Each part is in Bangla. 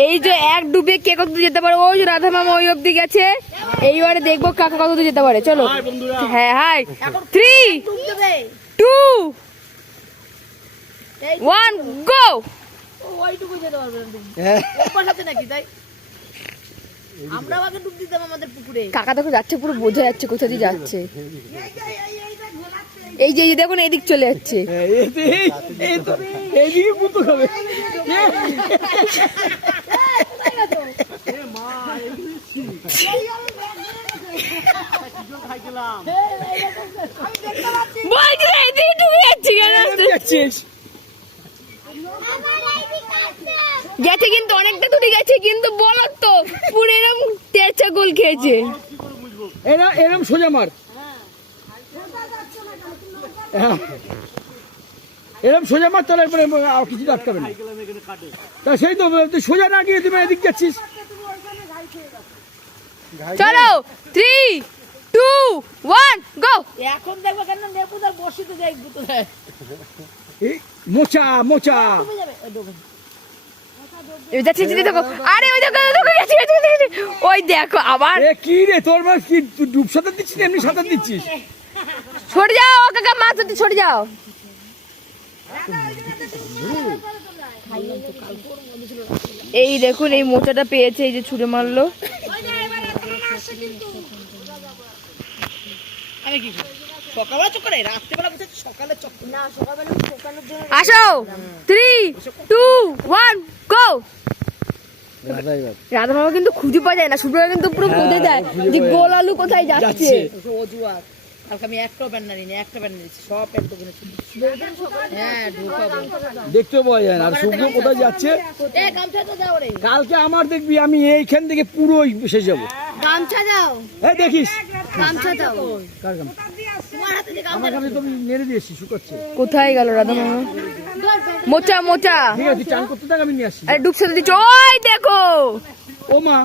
এই যে এক ডুবে কে কত দূর যেতে পারে ওই যে রাধা মামা ওই অব্দি গেছে এইবারে দেখব কাকা কত দূর যেতে পারে চলো হ্যাঁ hi three two one go ওইটুকু যেতে পারবে না তুমি হ্যাঁ। ওপাশ আছে নাকি তাই আমরা আগে ডুব দিতাম আমাদের পুকুরে কাকা দেখো যাচ্ছে পুরো বোঝা যাচ্ছে কোথা দিয়ে যাচ্ছে এই যে এই দেখুন এদিক চলে যাচ্ছে হ্যাঁ, এই- এই- এই তো, এইদিকে কুতো খাবে গেছে। কিন্তু অনেকটা দূরে গেছে কিন্তু বলো তো পুরো এরম তেরচা গোল খেয়েছে। এরা এরম সোজা মার। এরম সোজা মার তাহলে এরপরে আর কিছু আটকাবে না। তা সেই তো তুই সোজা না গিয়ে তুমি এদিক যাচ্ছিস। চলো থ্রি টু ওয়ান গো এখন দেখব কেন নেপুদার বসিতে যাই এই মোচা মোচা। আরে ওই দেখো ওই দেখো, আবার কি রে তোর মাছ কি তুই ডুব সাঁতার দিচ্ছিস না এমনি সাঁতার দিচ্ছিস? সরে যাও ও কাকা মাছ সরে যাও। এই দেখুন এই মোচাটা পেয়েছে এই যে ছুঁড়ে মারলো। আসো। Three two one go Radha মামা কিন্তু খুঁজে পাওয়া যায় না সুব্রত কিন্তু পুরো খুঁজে যায়? যে গোল আলু কোথায় যাচ্ছে। কালকে আমি একটা সব প্যান্ট কিনে হ্যাঁ ঢুকাবো দেখতেও পাওয়া যায় না। আর সূর্য কোথায় যাচ্ছে? এ গামছা তো দাও রে। কালকে আমার দেখবি আমি এইখান থেকে পুরো এসে যাব গামছা দাও। এই দেখিস। গামছা দাও। কার গামছা? আমার নেড়ে দিয়েছি শুকাচ্ছে। কোথায় গেল রাধা মামা? মোচা মোচা। ঠিক আছে চান করতে থাক আমি নিয়ে আসছি। আরে ডুবছে তো ওই দেখো। ও মা।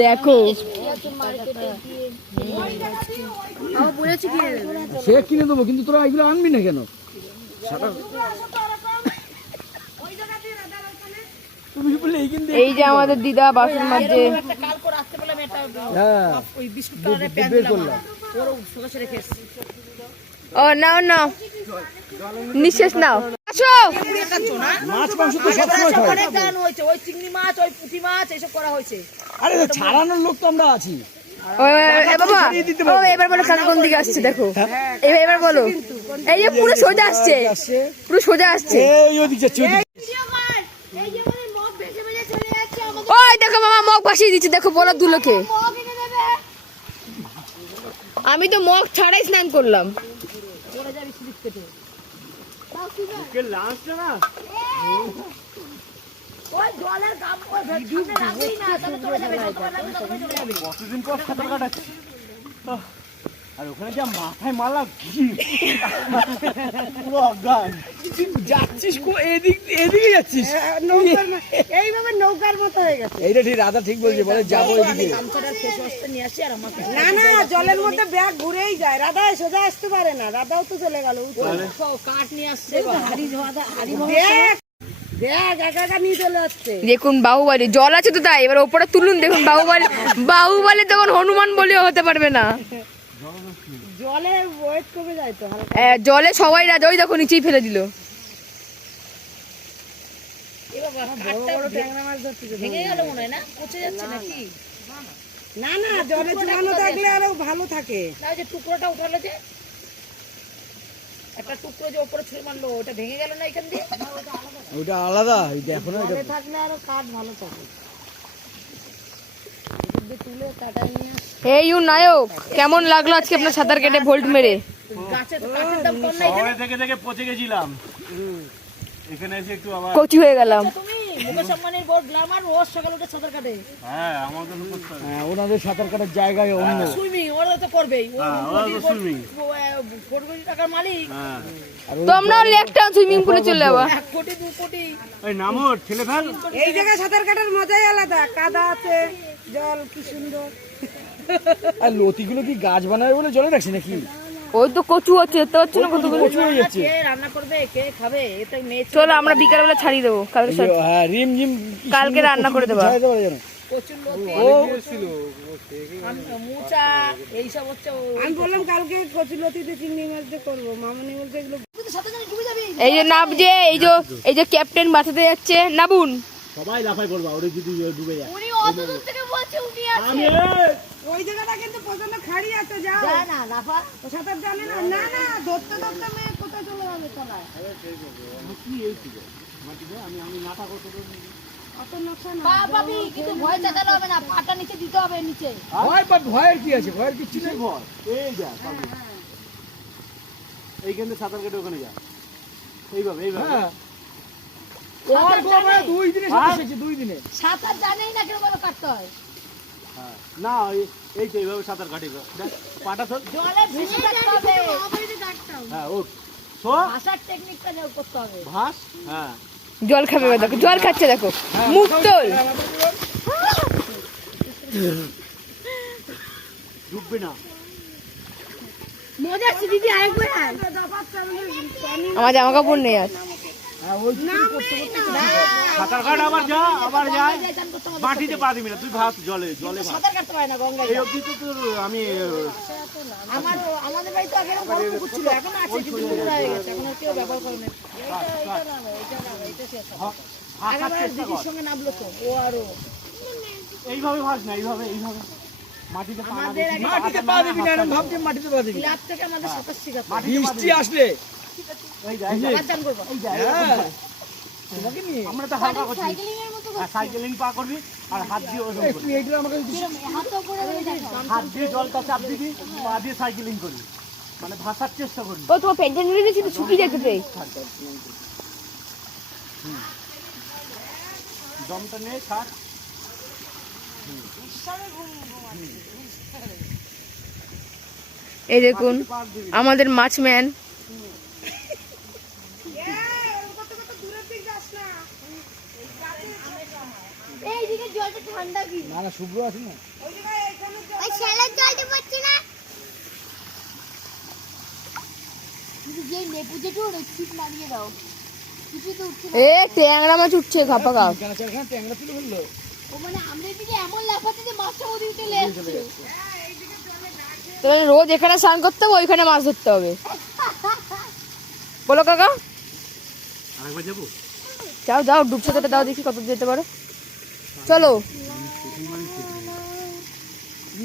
দেখো। সে কিনে দেবো কিন্তু তোরা এগুলো আনবি না কেন? এই যে আমাদের দিদা বাসন একটা হ্যাঁ। ও নাও নাও। নিঃশ্বাস নাও। আসো। মাছ মাংস তো সবসময় খাই। অনেক গান হয়েছে ওই চিংড়ি মাছ ওই পুঁটি মাছ এইসব করা হয়েছে। আরে ছাড়ানোর লোক তো আমরা আছি। বাবা এবার বলো কাকা কোন দিকে আসছে দেখো। এবার এবার বলো। এই যে পুরো সোজা আসছে। আসছে। পুরো সোজা আসছে। এই ওদিক যাচ্ছে ওদিক এই যে মানে মগ ভেসে ভেসে চলে যাচ্ছে আমাকে ওই দেখো মামা মগ ভাসিয়ে দিচ্ছে দেখো বলো দুলোকে আমি তো মগ ছাড়াই স্নান করলাম। না? কতদিন পর সাঁতার কাটাচ্ছি? আর ওখানে যা মাথায় মালা পুরো অজ্ঞান। যাচ্ছিস এদিক এদিকে যাচ্ছিস? এইভাবে নৌকার মতো হয়ে গেছে। এইটা ঠিক রাধা ঠিক বলছে বলে যাব এদিকে। গামছাটার ফেস ওয়াশটা নিয়ে আসি আর আমাকে না না জলের মধ্যে ব্যাগ ঘুরেই যায় রাধা সোজা আসতে পারে না রাধাও তো চলে গেল কাঠ নিয়ে আসছে দেখুন বাহুবালি জল আছে তো তাই এবার ওপরে তুলুন দেখুন বাহুবালি বাহুবালি তখন হনুমান বলেও হতে পারবে না। জলে ওয়েট কমে যায় তো হালকা। এ, জলে সবাই রাজা ওই দেখো নিচেই ফেলে দিল। ট্যাংরা মাছ ধরতে যেতে ভেঙে গেল মনে হয় না? পচে যাচ্ছে নাকি? না না। জলে জমানো থাকলে আরও ভালো থাকে। না যে টুকরোটা উঠালো যে একটা টুকরো যে ওপরে ছুঁড়ে মারলো ওটা ভেঙে গেল না এখান দিয়ে? ওটা আলাদা এই দেখো না এটা থাকলে আরও কাঠ ভালো থাকে। হে ইউ নায়ক কেমন লাগল আজকে আপনার সাঁতার কেটে ভোল্ট মেরে? শহরে থেকে থেকে পচে গেছিলাম। এখানে এসে একটু আবার কচি হয়ে গেলাম। তুমি মুকেশ আম্বানির বোর্ড গ্লামার রোজ সকালে উঠে সাঁতার কাটে। হ্যাঁ আমাদের তো করতে হবে। হ্যাঁ, ওনাদের সাঁতার কাটার জায়গায় অন্য। সুইমিং ওরা তো করবেই। ও হ্যাঁ, ওরা তো swimming। কোটি কোটি টাকার মালিক। হ্যাঁ। তোমরাও লেক সুইমিং পুলে চলে যাবা। এক কোটি দু কোটি। ওই নামো ঠেলে ফেল? এই জায়গায় সাঁতার কাটার মজাই আলাদা কাদা আছে জল কি সুন্দর। আর লতিগুলো কি গাছ বানাবে বলে জলে রাখছি নাকি? ওই তো কচু হচ্ছে দেখতে পাচ্ছ না কতগুলো প্রচুর হয়ে যাচ্ছে। কে রান্না করবে কে খাবে এ তো মেয়ে চলো আমরা বিকালবেলা ছাড়িয়ে দেবো কালকে হ্যাঁ রিম জিম কালকে রান্না করে দেবা। জানো? কচুর ও আম- মুচা এইসব হচ্ছে আমি বললাম কালকে চিংড়ি মাছ দিয়ে করব। মামনি বলছে এগুলো এই যে নাব যে এই যে এই যে ক্যাপ্টেন বাঁচাতে যাচ্ছে নাবুন। সবাই লাফাই করবা ওরে যদি ডুবে যায়। উনি অত দূর থেকে বলছে উনি আমি ওই জায়গাটা কিন্তু প্রচণ্ড খাড়ি আছে যাও। না লাফা। ও সাঁতার জানে না। না না ধরতে ধরতে মেয়ে কোথায় চলে যাবে তলায়? অত নকশা না। পা পাবি কিন্তু ভয় দেখাতে হবে না। পাটা নিচে দিতে হবে নিচে। ভয় বা ভয়ের কি আছে? ভয়ের কিচ্ছু নেই। ভয়? এই যা পাবি। এইখানে সাঁতার কেটে ওখানে যা। এইভাবে এইভাবে। হ্যাঁ। দুই দিনে দুই দিনে। সাঁতার জানেই না কেন বলো কাটতে হয় হ্যাঁ। না এই- তো এইভাবে সাঁতার কাটি পাটা ধর। জলে ভেসে থাকতে হবে। হ্যাঁ ও শো। ভাষার টেকনিকটা করতে হবে। ভাস হ্যাঁ। জল খাবে দেখো জল খাচ্ছে দেখো। মুখ তোল। ডুববে না। মজা আছে দিদি আরেকবার আমার জামা কাপড় নেই আর সাঁতার কাট আবার যা আবার যায়। মাটিতে পা দিবি না তুই ভাস জলে জলে সাঁতার কাটতে পারে না গঙ্গায় এই অবধি তো তোর আমি আমার আমাদের বাড়িতে আগে এরকম বড় পুকুর ছিল এখন আছে কিন্তু নোংরা হয়ে গেছে এখন কেউ ব্যবহার করে না এইটা এইটা না এইটা না এটা শেষ হবে আগে ভাসার আমার চেষ্টা দিদির সঙ্গে নামলো তো ও আর এইভাবে ভাস না এইভাবে এইভাবে। মাটিতে পা দিবি। আগে মাটিতে পা দিবি না ভাবছি মাটিতে পা দিবি। ক্লাব থেকে আমাদের সাঁতার শেখাতো বৃষ্টি আসলে। এই যা, এই যা। আবার চান করব তোমাকে নিয়ে আমরা তো হালকা করছি। সাইকেলিং পা করবি আর হাত দিয়ে ওরকম একটু করবি। এইগুলো আমাকে হাত দিয়ে জলটা চাপ দিবি পা দিয়ে সাইকেলিং করবি। মানে ভাসার চেষ্টা করবি। ও তোমার প্যান্টটা নিয়ে গেছি তো শুকিয়ে যাচ্ছে দমটা নে ছাড় এই দেখুন আমাদের মাছম্যান এইদিকে জলটা ঠান্ডা কি না না শুভ্র আছে না? ওই ছেলের জলটা পড়ছে না? যে নেপু যেটু ওর ছিপ মারিয়ে দাও। কিছু তো উঠছে এ ট্যাংরা মাছ উঠছে খাপা খাপ কেন চারখানা ট্যাংরা তুলে ফেলল। ও মানে আমরা এদিকে এমন লাফাচ্ছে যে মাছটা ওদিকে চলে আসছে। তাহলে রোজ এখানে স্নান করতে হবে ওইখানে মাছ ধরতে হবে। বলো কাকা। যাও যাও ডুবছে তো দাও দেখি কত যেতে পারো। চলো।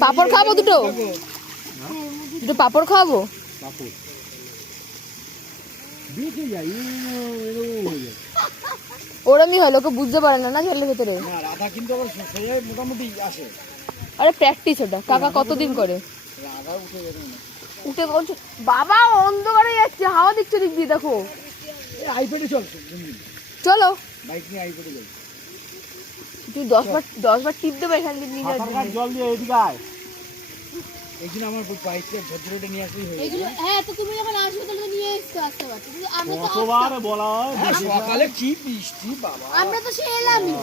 পাপড় খাব দুটো? দুটো পাপড় যায় ওরমই হয়? লোকে বুঝতে পারে না না জলের ভেতরে? আরে প্র্যাকটিস ওটা। কাকা কতদিন করে? উঠে বলছে, বাবা অন্ধকারে যাচ্ছে, হাওয়া দিচ্ছে দিক দেখো। আইপ্যাডে চল। চলো বাইক নিয়ে আইপ্যাডে যাই তুই দশ বার দশ বার টিপ দেবো এখান থেকে নিয়ে জল দিয়ে এদিকে আয় জন্য আমার বাইককে ঝরঝরে নিয়ে আসলেই হয়ে এগুলো হ্যাঁ তো তুমি যখন আসবে তাহলে তো নিয়ে এসছো আসতে পারছ কিন্তু আমরা তো কতবার বলা হয়? হ্যাঁ, সকালে কি বৃষ্টি বাবা। আমরা তো সে এলামই।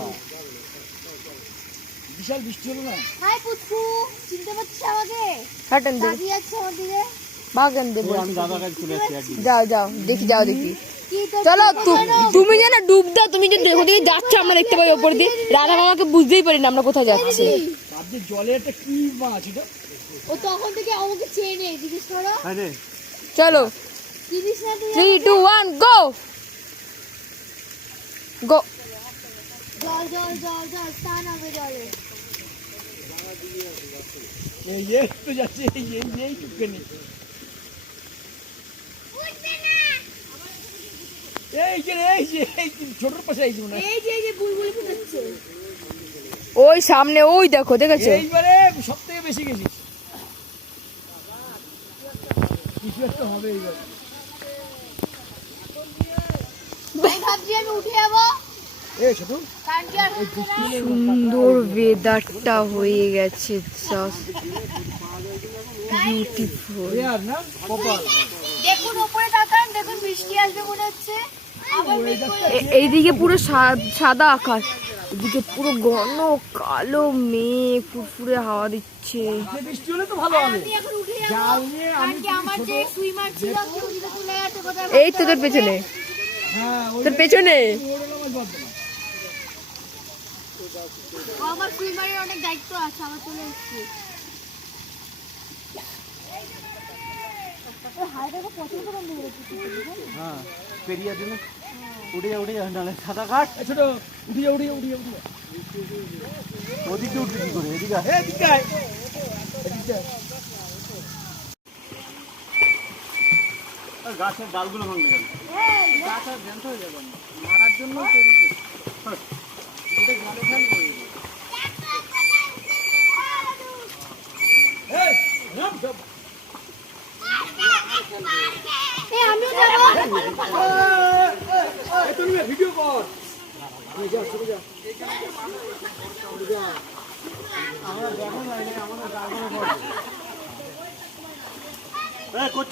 বিশাল বৃষ্টি হলো না? হাই পুচকু চিনতে পারছিস আমাকে? হাটান দে দাদি আছে আমার দিকে। বাগান দেবো। আমি দাদার কাছে চলে আসছি একদিন। যাও যাও দেখি যাও দেখি। চলো তুমি যেন ডুব দাও তুমি যে দেখো দিকে যাচ্ছ আমরা দেখতে পাই ওপর দিয়ে। রাধা মামাকে বুঝতেই পারি না আমরা কোথায় যাচ্ছি। জলে একটা কি মাছ এটা ও তখন থেকে আমাকে চেনে এদিকে সরো হ্যাঁ রে চলো। Three two one go go জল জল জল জল স্নান হবে জলে। এই যাচ্ছে এই এই এই এই যে এই যে এই ছোটর পাশে এই যে এই যে এই যে বুলবুলি ফুটাচ্ছে। ওই সামনে ওই দেখো দেখেছ? এইবারে সব থেকে বেশি গেছি কিছু একটা হবে এইবার সুন্দর ওয়েদারটা হয়ে গেছে জাস্ট বিউটিফুল দেখুন উপরে তাকান দেখুন বৃষ্টি আসবে মনে হচ্ছে। এইদিকে পুরো সাদা আকাশ। এদিকে পুরো ঘন কালো মেঘ ফুরফুরে হাওয়া দিচ্ছে। এই তো তোর পেছনে। হ্যাঁ তোর পেছনে। আমার সুইমারের অনেক দায়িত্ব আছে আমার চলে এসছে। পছন্দ হ্যাঁ। পেরিয়ে দিন। উড়ে উড়ে নালে সাদা ঘাট। ছোট উড়িয়ে উড়িয়ে উড়িয়ে উড়িয়ে। ওদিকে উঠবে কি করে? এদিকে গাছের ডালগুলো ভাঙবে গাছের জ্যান্ত হয়ে যাবে না। মারার জন্য তৈরি করছে। হ্যাঁ। এটা গালে ফেল করে দেবে। এই, নাম সব। এই আমিও যাব এই, তুই ভিডিও কর এই যা, চলে যা। এই, করছিস এই, শোনা ভিডিও কর এই, ছোট উঠছে হ্যাঁ ওই বাবা ভয় করছে না থামো যা এইবার ডালটা ভাঙবে বল ওই যে জেঠুকে বল হাত বাড়াতে জেঠুকে বল হাত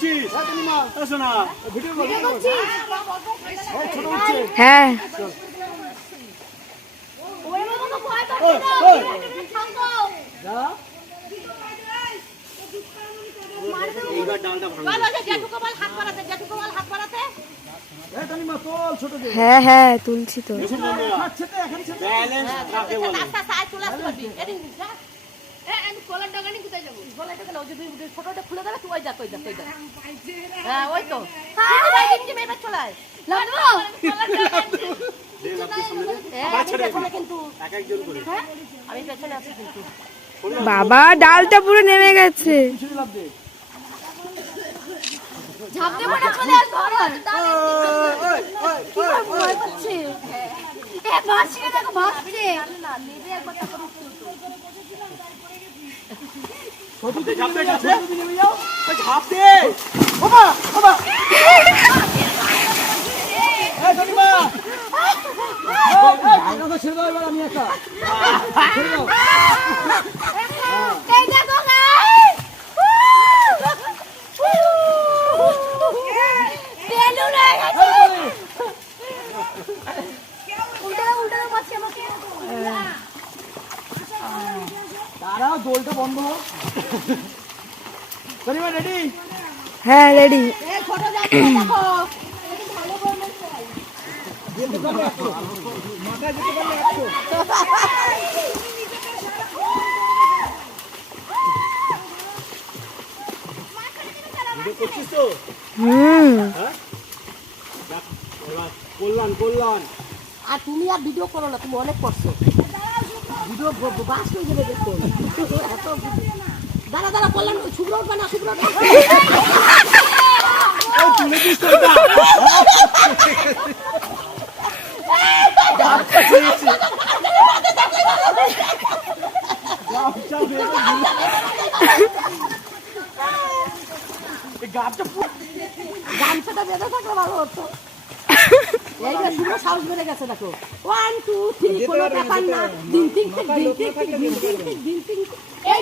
বাড়াতে এই তানিমা তোল ছোট যে হ্যাঁ হ্যাঁ তুলছি তো আমি কলার দোকানে কোথায় যাব কলার দোকানে ওই যে তুই ফটোটা খুলে দেবে তুই ওই যা তুই যা তুই যা হ্যাঁ ওই তো কিন্তু ভাই কিন্তু মেয়ে চলে আয় আমি পেছনে হ্যাঁ আছি কিন্তু বাবা ডালটা পুরো নেমে গেছে আমি একা ছেড়ে দাও এই দেখো গাইস বেলুন হয়ে গেছে উল্টে দাও উল্টে দাও পাচ্ছি আমাকে দাঁড়াও দোলটা বন্ধ হোক তানিমা রেডি হ্যাঁ রেডি এই ছোট যাচ্ছে দেখো ভালো করবে যেতে পারবে একশো মাথায় যেতে পারলে একশো ভিডিও হুম হ্যাঁ যাক, এবার কল্যাণ কল্যাণ আর তুমি আর ভিডিও করো না তুমি অনেক করছ। ভিডিও বাস হয়ে যাবে দেখো এত দাঁড়া দাঁড়া করলাম শুভ্র উঠবে না, শুভ্র গামছাটা ভালো হতো। এই শুভ্র সাহস বেড়ে গেছে, দেখো। ওয়ান টু থ্রি কোনো ব্যাপার না। দিন তিন দিন তিন দিন তিন দিন তিন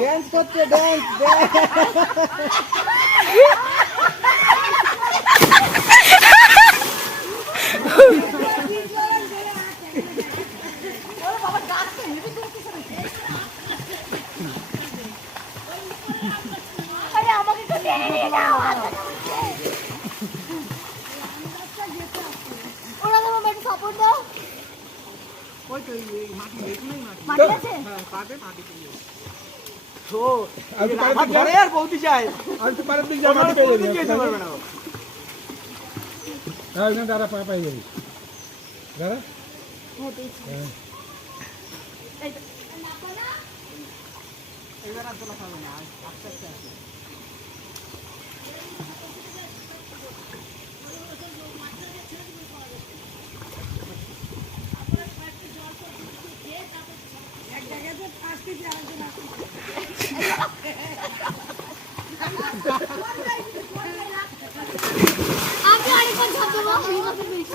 ড্যান্স করছে ড্যান্স আরে আমাকে আর পারের দিকে যাব পেয়ে যাবি যেতে পারবে না ও। হ্যাঁ ওখানে দাঁড়া পা পাই যাবি দাঁড়া আমি আরেকবার ঝাঁপ দেবো এই মাত্র পেরেছি।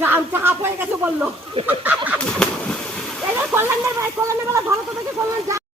গামছা হাফ হয়ে গেছে বলল। এবার কল্যাণের ভাই কল্যাণের ভালো তো দেখে কল্যাণ